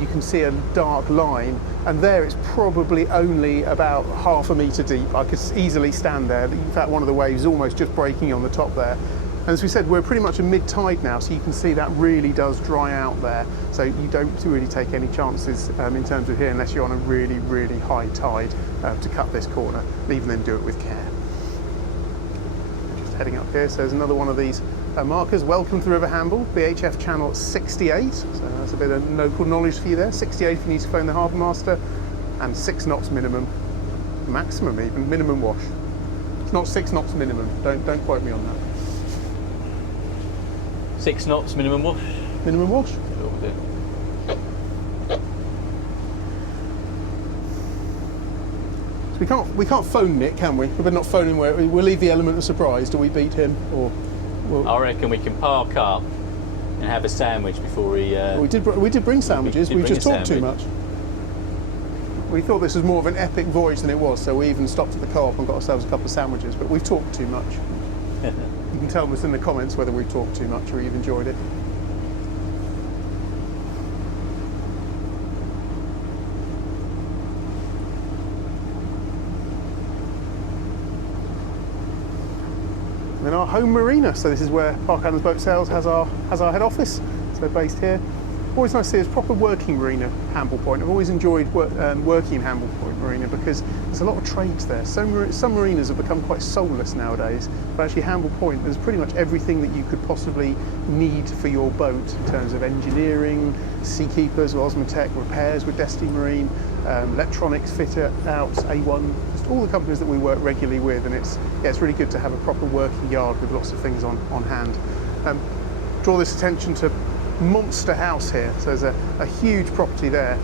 you can see a dark line. And there it's probably only about half a metre deep. I could easily stand there. In fact, one of the waves is almost just breaking on the top there. And as we said, we're pretty much at mid-tide now, so you can see that really does dry out there. So you don't really take any chances in terms of here unless you're on a really, really high tide to cut this corner, and even then do it with care. Just heading up here, so there's another one of these markers. Welcome to River Hamble, VHF channel 68. So that's a bit of local knowledge for you there. 68 if you need to phone the harbour master, and 6 knots minimum, maximum even, minimum wash. It's not 6 knots minimum, don't quote me on that. 6 knots minimum wash? Minimum wash. So we can't phone Nick, can we? We better not phone him. We'll leave the element of surprise. Do we beat him, or? I reckon we can park up and have a sandwich before we. We did bring sandwiches. We just talked too sandwich. much. We thought this was more of an epic voyage than it was, so we even stopped at the co-op and got ourselves a couple of sandwiches. But we've talked too much. You can tell us in the comments whether we've talked too much or you've enjoyed it. And then our home marina. So this is where Park Adams Boat Sales has our head office. So based here. always nice to see it's proper working marina, Hamble Point. I've always enjoyed working in Hamble Point Marina because there's a lot of trades there. Some marinas have become quite soulless nowadays, but actually Hamble Point, there's pretty much everything that you could possibly need for your boat in terms of engineering, seakeepers, Osmotech, repairs with Destiny Marine, electronics fit out, A1, just all the companies that we work regularly with, and it's really good to have a proper working yard with lots of things on hand. Draw this attention to monster house here. So there's a huge property there.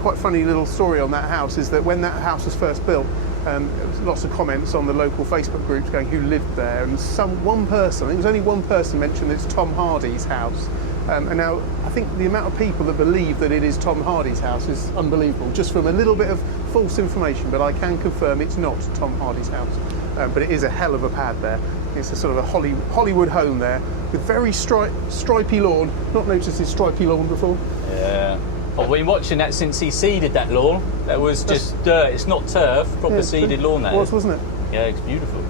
Quite funny little story on that house is that when that house was first built, there was lots of comments on the local Facebook groups going who lived there, and one person, I think it was only one person, mentioned it's Tom Hardy's house. And now I think the amount of people that believe that it is Tom Hardy's house is unbelievable, just from a little bit of false information, but I can confirm it's not Tom Hardy's house. But it is a hell of a pad there. It's a sort of a Hollywood home there with very stripy lawn. Not noticed this stripy lawn before. Yeah. I've been watching that since he seeded that lawn. That was just dirt. It's not turf, proper seeded lawn that is. Wasn't it? Yeah, it's beautiful.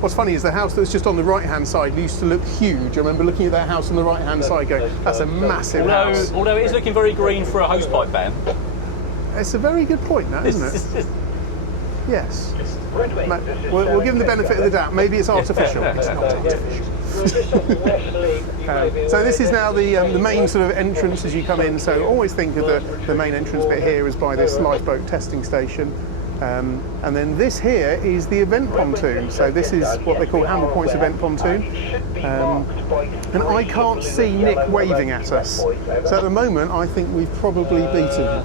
What's funny is the house that's just on the right-hand side used to look huge. I remember looking at that house on the right-hand side going, that's a massive house. Although it is looking very green for a hosepipe ban. It's a very good point, that, isn't it? Yes. We'll give them the benefit of the doubt. Maybe it's artificial. It's not artificial. So this is now the main sort of entrance as you come in. So always think of the main entrance bit here is by this lifeboat testing station. And then this here is the event pontoon. So this is what they call Hamble Point's event pontoon. And I can't see Nick waving at us. So at the moment, I think we've probably beaten him.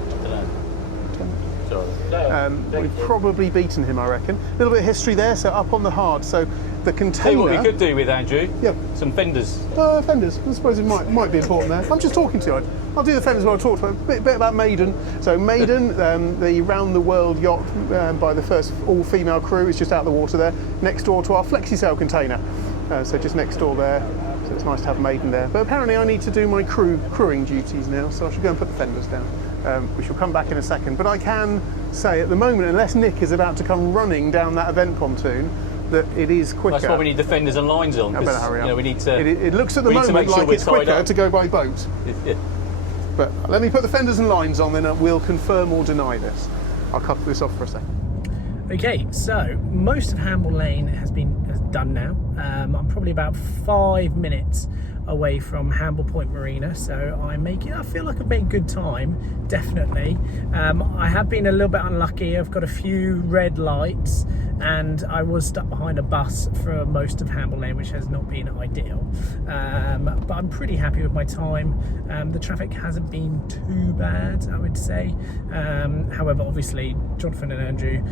We've probably beaten him, I reckon. A little bit of history there, so up on the hard. So the container... See what we could do with Andrew? Yeah. Some fenders. Fenders. I suppose it might be important there. I'm just talking to you. I'll do the fenders while I talk about a bit about Maiden. So Maiden, the round-the-world yacht by the first all-female crew, is just out of the water there, next door to our flexi-sail container. So just next door there. So it's nice to have Maiden there. But apparently I need to do my crewing duties now, so I should go and put the fenders down. We shall come back in a second. But I can say at the moment, unless Nick is about to come running down that event pontoon, that it is quicker. That's why we need the fenders and lines on. I better hurry up. We need to. It looks at the moment like it's quicker to go by boat. Yeah. But let me put the fenders and lines on, then we'll confirm or deny this. I'll cut this off for a second. Okay, so most of Hamble Lane has done now. I'm probably about 5 minutes away from Hamble Point Marina, so I feel like I've made good time, definitely. I have been a little bit unlucky. I've got a few red lights and I was stuck behind a bus for most of Hamble Lane, which has not been ideal. But I'm pretty happy with my time. The traffic hasn't been too bad, I would say. However, obviously, Jonathan and Andrew,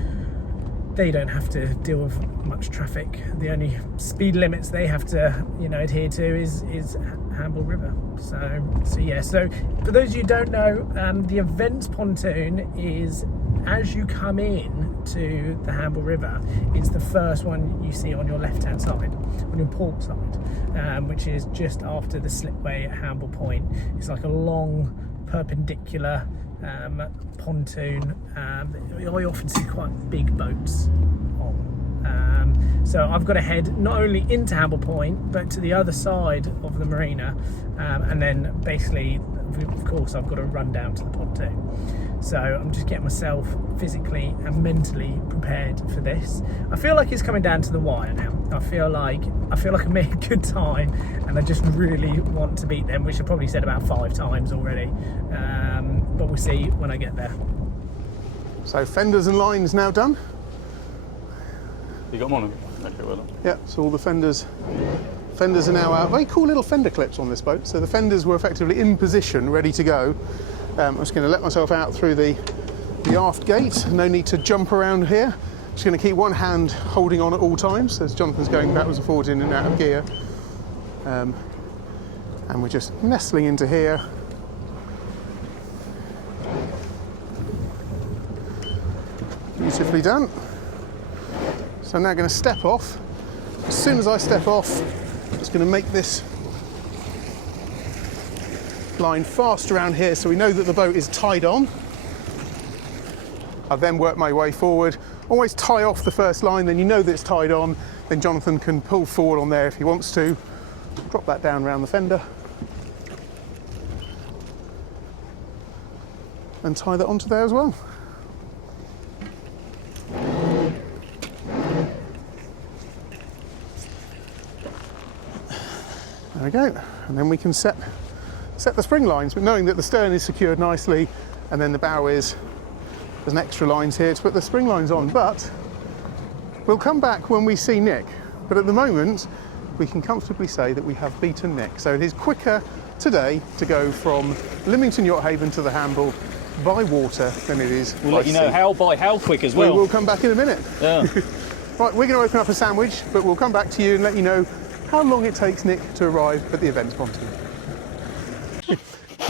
they don't have to deal with much traffic. The only speed limits they have to, adhere to is Hamble River. So yeah. So for those of you who don't know, the event pontoon is as you come in to the Hamble River. It's the first one you see on your left-hand side, on your port side, which is just after the slipway at Hamble Point. It's like a long perpendicular pontoon. I often see quite big boats on. So I've got to head not only into Hamble Point but to the other side of the marina, and then basically, of course, I've got to run down to the pontoon. So I'm just getting myself physically and mentally prepared for this. I feel like it's coming down to the wire now. I feel like I made a good time, and I just really want to beat them, which I've probably said about 5 times already. But we'll see when I get there. So fenders and lines now done. You got them on? Okay, well done. Yeah, so all the fenders are now out. Very cool little fender clips on this boat. So the fenders were effectively in position, ready to go. I'm just going to let myself out through the aft gate. No need to jump around here. Just going to keep one hand holding on at all times as Jonathan's going backwards and forwards in and out of gear. And we're just nestling into here. Beautifully done. So I'm now going to step off. As soon as I step off, I'm just going to make this line fast around here so we know that the boat is tied on. I then work my way forward. Always tie off the first line, then you know that it's tied on. Then Jonathan can pull forward on there if he wants to. Drop that down around the fender. and tie that onto there as well. There we go, and then we can set the spring lines, but knowing that the stern is secured nicely, and then the bow is, there's an extra lines here to put the spring lines on. But we'll come back when we see Nick. But at the moment, we can comfortably say that we have beaten Nick. So it is quicker today to go from Lymington Yacht Haven to the Hamble by water than it is We'll by let you know sea. how quick as well. We will come back in a minute. Yeah. Right, we're going to open up a sandwich, but we'll come back to you and let you know how long it takes Nick to arrive at the event pontoon.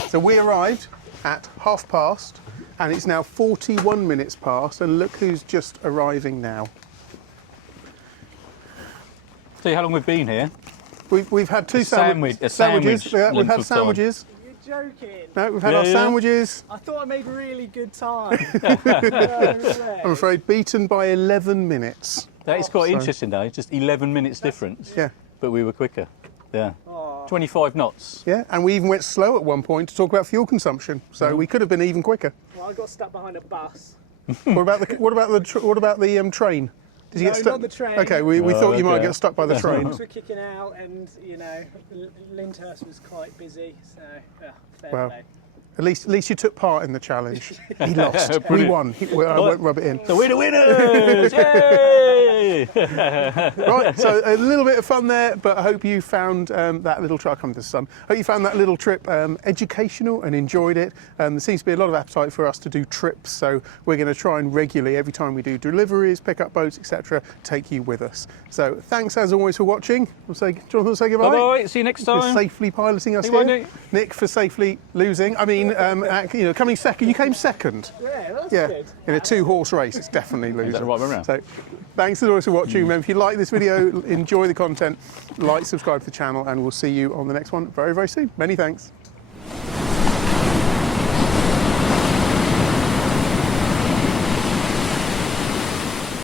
So we arrived at 5:30, and it's now 41 minutes past, and look who's just arriving now. See how long we've been here? We've had two sandwich sandwiches. Yeah, we've length had of time. sandwiches. You're joking. No, we've had Yeah, our yeah. sandwiches. I thought I made really good time. I'm afraid beaten by 11 minutes. That is quite So- interesting though, just 11 minutes difference. Yeah. But we were quicker. Yeah. Oh. 25 knots. Yeah, and we even went slow at one point to talk about fuel consumption, so we could have been even quicker. Well, I got stuck behind a bus. What about the train? Did you No, get stuck? not the train. Okay, we thought you might okay. get stuck by the train. Dogs were kicking out, and you know, Lyndhurst was quite busy, so fair Well, play. At least you took part in the challenge. He lost. We Brilliant. won. I won't rub it in. The winners! Yay! Right, so a little bit of fun there, but I hope you found that little trip. Come to the sun. Hope you found that little trip educational and enjoyed it. There seems to be a lot of appetite for us to do trips, so we're going to try and regularly, every time we do deliveries, pick up boats, etc., take you with us. So thanks as always for watching. Jonathan will say goodbye. Bye-bye, see you next For time. safely piloting us Bye, here. Nick for safely losing. I mean, coming second. You came second. Yeah, that's Yeah, good. in a 2-horse race, it's definitely losing. the right way around? So, thanks as always for watching. Remember, if you like this video, enjoy the content, like, subscribe to the channel, and we'll see you on the next one very, very soon. Many thanks.